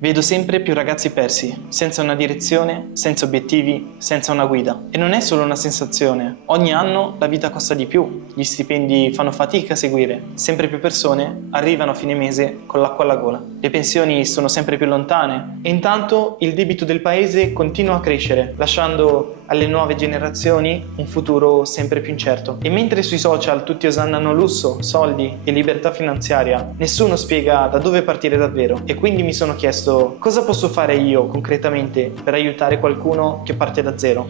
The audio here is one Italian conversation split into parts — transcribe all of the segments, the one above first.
Vedo sempre più ragazzi persi, senza una direzione, senza obiettivi, senza una guida. E non è solo una sensazione. Ogni anno la vita costa di più, gli stipendi fanno fatica a seguire, sempre più persone arrivano a fine mese con l'acqua alla gola. Le pensioni sono sempre più lontane e intanto il debito del paese continua a crescere, lasciando alle nuove generazioni un futuro sempre più incerto. E mentre sui social tutti osannano lusso, soldi e libertà finanziaria, nessuno spiega da dove partire davvero. E quindi mi sono chiesto: cosa posso fare io concretamente per aiutare qualcuno che parte da zero?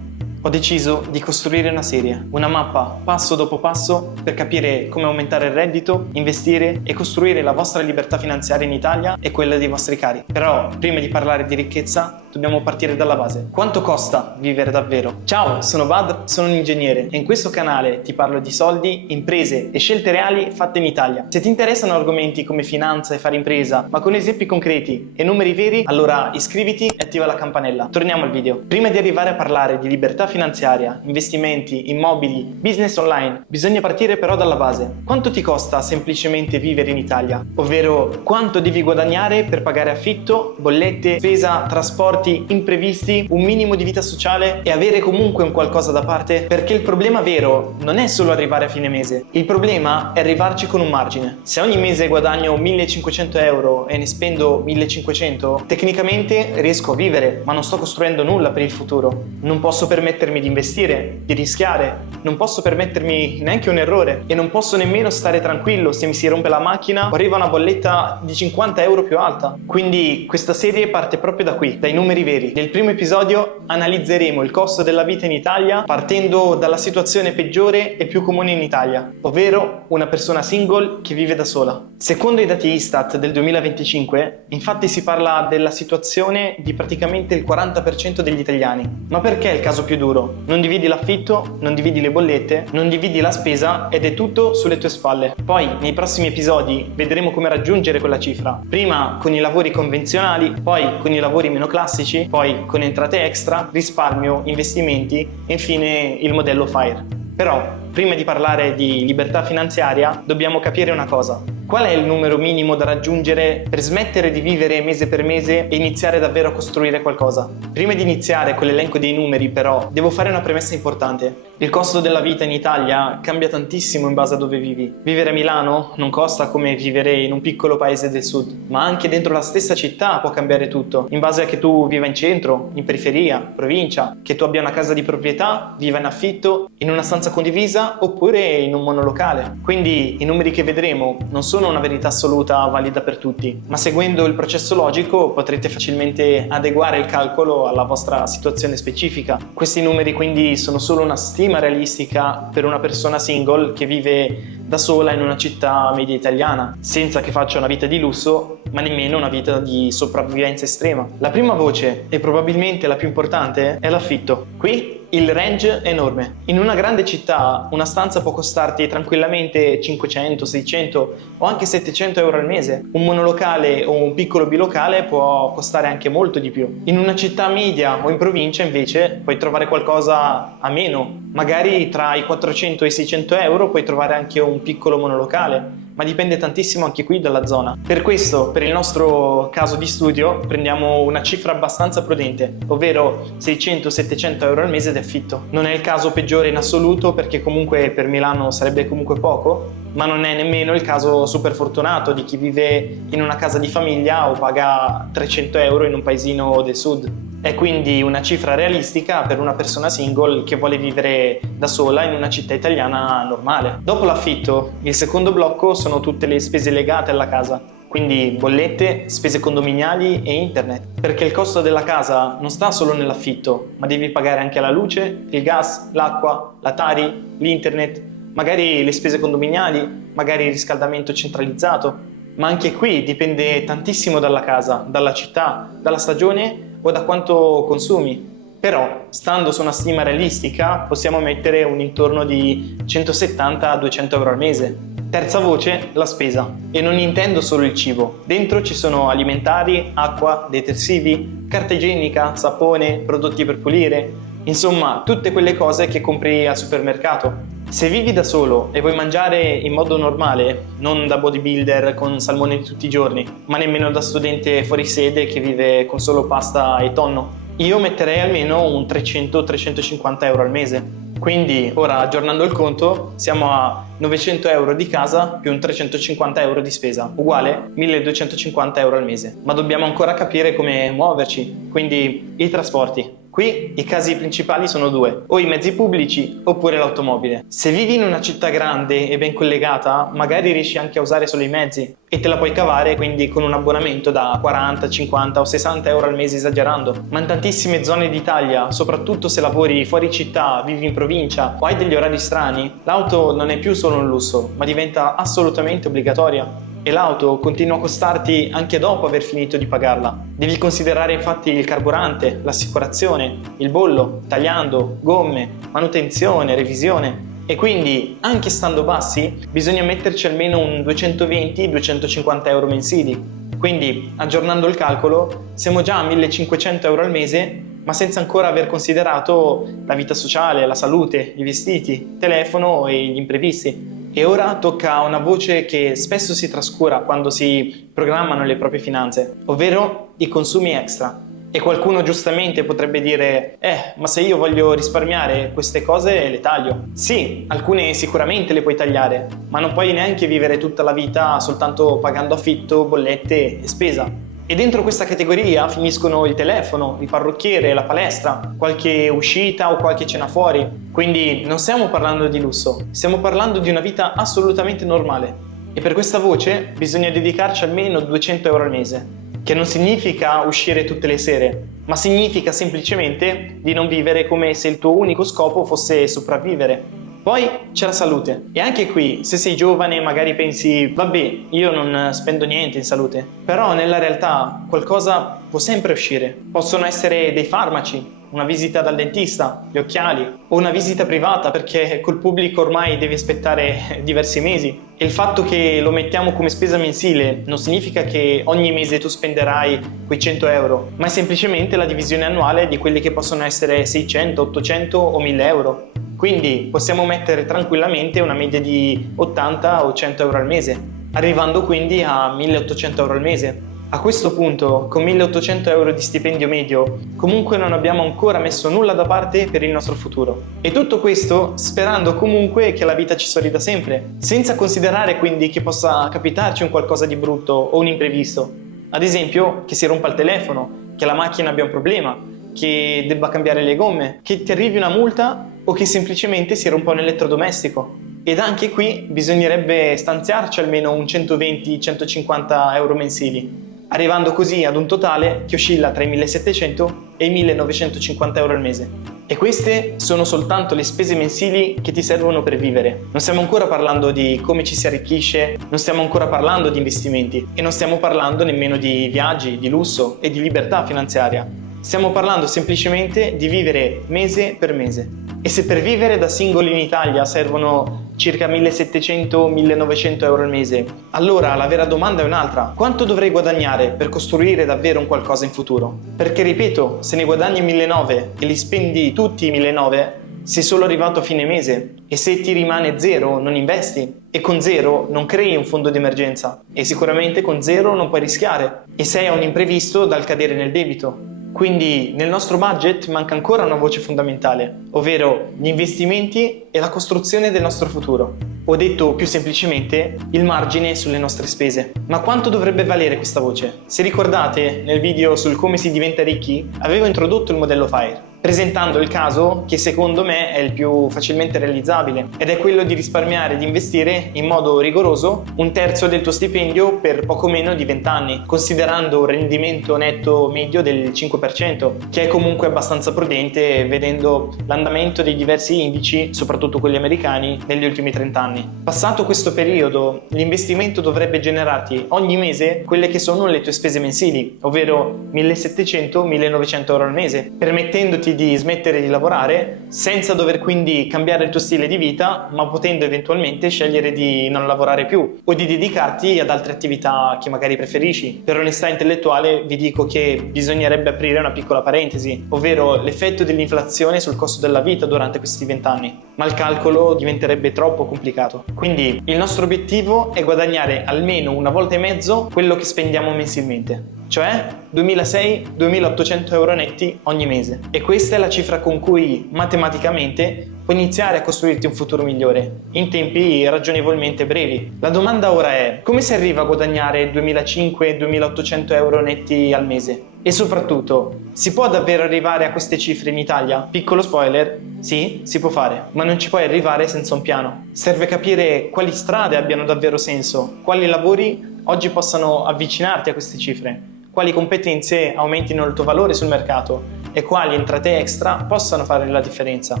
Ho deciso di costruire una serie, una mappa passo dopo passo per capire come aumentare il reddito, investire e costruire la vostra libertà finanziaria in Italia e quella dei vostri cari. Però, prima di parlare di ricchezza, dobbiamo partire dalla base. Quanto costa vivere davvero? Ciao, sono Bad, sono un ingegnere e in questo canale ti parlo di soldi, imprese e scelte reali fatte in Italia. Se ti interessano argomenti come finanza e fare impresa, ma con esempi concreti e numeri veri, allora iscriviti e attiva la campanella. Torniamo al video. Prima di arrivare a parlare di libertà finanziaria, investimenti, immobili, business online, bisogna partire però dalla base. Quanto ti costa semplicemente vivere in Italia? Ovvero, quanto devi guadagnare per pagare affitto, bollette, spesa, trasporti, imprevisti, un minimo di vita sociale e avere comunque un qualcosa da parte? Perché il problema vero non è solo arrivare a fine mese, il problema è arrivarci con un margine. Se ogni mese guadagno 1500 euro e ne spendo 1500, tecnicamente riesco a vivere, ma non sto costruendo nulla per il futuro. Non posso permettermi di investire, di rischiare, non posso permettermi neanche un errore e non posso nemmeno stare tranquillo se mi si rompe la macchina o arriva una bolletta di 50 euro più alta. Quindi questa serie parte proprio da qui, dai numeri veri. Nel primo episodio analizzeremo il costo della vita in Italia partendo dalla situazione peggiore e più comune in Italia, ovvero una persona single che vive da sola. Secondo i dati Istat del 2025, infatti si parla della situazione di praticamente il 40% degli italiani. Ma perché è il caso più duro? Non dividi l'affitto, non dividi le bollette, non dividi la spesa ed è tutto sulle tue spalle. Poi, nei prossimi episodi, vedremo come raggiungere quella cifra. Prima con i lavori convenzionali, poi con i lavori meno classici, poi con entrate extra, risparmio, investimenti e infine il modello FIRE. Però, prima di parlare di libertà finanziaria, dobbiamo capire una cosa. Qual è il numero minimo da raggiungere per smettere di vivere mese per mese e iniziare davvero a costruire qualcosa? Prima di iniziare con l'elenco dei numeri, però, devo fare una premessa importante. Il costo della vita in Italia cambia tantissimo in base a dove vivi. Vivere a Milano non costa come vivere in un piccolo paese del sud, ma anche dentro la stessa città può cambiare tutto, in base a che tu viva in centro, in periferia, provincia, che tu abbia una casa di proprietà, viva in affitto, in una stanza condivisa oppure in un monolocale. Quindi i numeri che vedremo non sono una verità assoluta valida per tutti, ma seguendo il processo logico potrete facilmente adeguare il calcolo alla vostra situazione specifica. Questi numeri quindi sono solo una stima realistica per una persona single che vive da sola in una città media italiana, senza che faccia una vita di lusso, ma nemmeno una vita di sopravvivenza estrema. La prima voce, e probabilmente la più importante, è l'affitto. Qui il range è enorme. In una grande città una stanza può costarti tranquillamente 500, 600 o anche 700 euro al mese. Un monolocale o un piccolo bilocale può costare anche molto di più. In una città media o in provincia invece puoi trovare qualcosa a meno. Magari tra i 400 e i 600 euro puoi trovare anche un piccolo monolocale, ma dipende tantissimo anche qui dalla zona. Per questo, per il nostro caso di studio, prendiamo una cifra abbastanza prudente, ovvero 600-700 euro al mese di affitto. Non è il caso peggiore in assoluto, perché comunque per Milano sarebbe comunque poco, ma non è nemmeno il caso super fortunato di chi vive in una casa di famiglia o paga 300 euro in un paesino del sud. È quindi una cifra realistica per una persona single che vuole vivere da sola in una città italiana normale. Dopo l'affitto, il secondo blocco sono tutte le spese legate alla casa, quindi bollette, spese condominiali e internet. Perché il costo della casa non sta solo nell'affitto, ma devi pagare anche la luce, il gas, l'acqua, la Tari, l'internet, magari le spese condominiali, magari il riscaldamento centralizzato. Ma anche qui dipende tantissimo dalla casa, dalla città, dalla stagione o da quanto consumi. Però, stando su una stima realistica, possiamo mettere un intorno di 170-200 euro al mese. Terza voce, la spesa. E non intendo solo il cibo. Dentro ci sono alimentari, acqua, detersivi, carta igienica, sapone, prodotti per pulire. Insomma, tutte quelle cose che compri al supermercato. Se vivi da solo e vuoi mangiare in modo normale, non da bodybuilder con salmone tutti i giorni, ma nemmeno da studente fuori sede che vive con solo pasta e tonno, io metterei almeno un 300-350 euro al mese. Quindi ora, aggiornando il conto, siamo a 900 euro di casa più un 350 euro di spesa, uguale 1250 euro al mese. Ma dobbiamo ancora capire come muoverci, quindi i trasporti. Qui i casi principali sono due, o i mezzi pubblici oppure l'automobile. Se vivi in una città grande e ben collegata, magari riesci anche a usare solo i mezzi e te la puoi cavare quindi con un abbonamento da 40, 50 o 60 euro al mese esagerando. Ma in tantissime zone d'Italia, soprattutto se lavori fuori città, vivi in provincia o hai degli orari strani, l'auto non è più solo un lusso, ma diventa assolutamente obbligatoria. E l'auto continua a costarti anche dopo aver finito di pagarla. Devi considerare infatti il carburante, l'assicurazione, il bollo, tagliando, gomme, manutenzione, revisione. E quindi, anche stando bassi, bisogna metterci almeno un 220-250 euro mensili. Quindi, aggiornando il calcolo, siamo già a 1500 euro al mese, ma senza ancora aver considerato la vita sociale, la salute, i vestiti, il telefono e gli imprevisti. E ora tocca a una voce che spesso si trascura quando si programmano le proprie finanze, ovvero i consumi extra. E qualcuno giustamente potrebbe dire ma se io voglio risparmiare queste cose le taglio. Sì, alcune sicuramente le puoi tagliare, ma non puoi neanche vivere tutta la vita soltanto pagando affitto, bollette e spesa. E dentro questa categoria finiscono il telefono, il parrucchiere, la palestra, qualche uscita o qualche cena fuori. Quindi non stiamo parlando di lusso, stiamo parlando di una vita assolutamente normale. E per questa voce bisogna dedicarci almeno 200 euro al mese, che non significa uscire tutte le sere, ma significa semplicemente di non vivere come se il tuo unico scopo fosse sopravvivere. Poi c'è la salute e anche qui se sei giovane magari pensi vabbè io non spendo niente in salute, però nella realtà qualcosa può sempre uscire. Possono essere dei farmaci, una visita dal dentista, gli occhiali o una visita privata perché col pubblico ormai devi aspettare diversi mesi. E il fatto che lo mettiamo come spesa mensile non significa che ogni mese tu spenderai quei 100 euro, ma è semplicemente la divisione annuale di quelli che possono essere 600, 800 o 1000 euro. Quindi possiamo mettere tranquillamente una media di 80 o 100 euro al mese, arrivando quindi a 1800 euro al mese. A questo punto, con 1800 euro di stipendio medio, comunque non abbiamo ancora messo nulla da parte per il nostro futuro. E tutto questo sperando comunque che la vita ci sorrida sempre, senza considerare quindi che possa capitarci un qualcosa di brutto o un imprevisto. Ad esempio, che si rompa il telefono, che la macchina abbia un problema, che debba cambiare le gomme, che ti arrivi una multa o che semplicemente si rompa un elettrodomestico. Ed anche qui bisognerebbe stanziarci almeno un 120-150 euro mensili, arrivando così ad un totale che oscilla tra i 1700 e i 1950 euro al mese. E queste sono soltanto le spese mensili che ti servono per vivere. Non stiamo ancora parlando di come ci si arricchisce, non stiamo ancora parlando di investimenti e non stiamo parlando nemmeno di viaggi, di lusso e di libertà finanziaria. Stiamo parlando semplicemente di vivere mese per mese. E se per vivere da singoli in Italia servono circa 1700-1900 euro al mese, allora la vera domanda è un'altra: quanto dovrei guadagnare per costruire davvero un qualcosa in futuro? Perché ripeto, se ne guadagni 1.900 e li spendi tutti i 1.900, sei solo arrivato a fine mese, e se ti rimane zero non investi, e con zero non crei un fondo di emergenza, e sicuramente con zero non puoi rischiare, e sei a un imprevisto dal cadere nel debito. Quindi nel nostro budget manca ancora una voce fondamentale, ovvero gli investimenti e la costruzione del nostro futuro. O detto più semplicemente, il margine sulle nostre spese. Ma quanto dovrebbe valere questa voce? Se ricordate, nel video sul come si diventa ricchi, avevo introdotto il modello FIRE, presentando il caso che secondo me è il più facilmente realizzabile, ed è quello di risparmiare e di investire in modo rigoroso un terzo del tuo stipendio per poco meno di 20 anni, considerando un rendimento netto medio del 5%, che è comunque abbastanza prudente vedendo l'andamento dei diversi indici, soprattutto quelli americani, negli ultimi 30 anni. Passato questo periodo, l'investimento dovrebbe generarti ogni mese quelle che sono le tue spese mensili, ovvero 1700-1900 euro al mese, permettendoti chiedendoti di smettere di lavorare senza dover quindi cambiare il tuo stile di vita, ma potendo eventualmente scegliere di non lavorare più o di dedicarti ad altre attività che magari preferisci. Per onestà intellettuale vi dico che bisognerebbe aprire una piccola parentesi, ovvero l'effetto dell'inflazione sul costo della vita durante questi 20 anni, ma il calcolo diventerebbe troppo complicato. Quindi il nostro obiettivo è guadagnare almeno una volta e mezzo quello che spendiamo mensilmente, cioè 2.600-2.800 euro netti ogni mese. E questa è la cifra con cui matematicamente puoi iniziare a costruirti un futuro migliore, in tempi ragionevolmente brevi. La domanda ora è: come si arriva a guadagnare 2.500-2.800 euro netti al mese? E soprattutto, si può davvero arrivare a queste cifre in Italia? Piccolo spoiler, sì, si può fare, ma non ci puoi arrivare senza un piano. Serve capire quali strade abbiano davvero senso, quali lavori oggi possano avvicinarti a queste cifre, quali competenze aumentino il tuo valore sul mercato e quali entrate extra possano fare la differenza.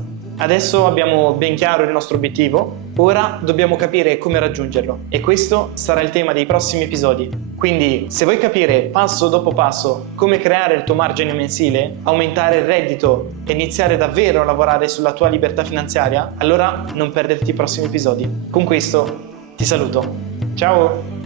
Adesso abbiamo ben chiaro il nostro obiettivo, ora dobbiamo capire come raggiungerlo e questo sarà il tema dei prossimi episodi. Quindi, se vuoi capire passo dopo passo come creare il tuo margine mensile, aumentare il reddito e iniziare davvero a lavorare sulla tua libertà finanziaria, allora non perderti i prossimi episodi. Con questo ti saluto. Ciao!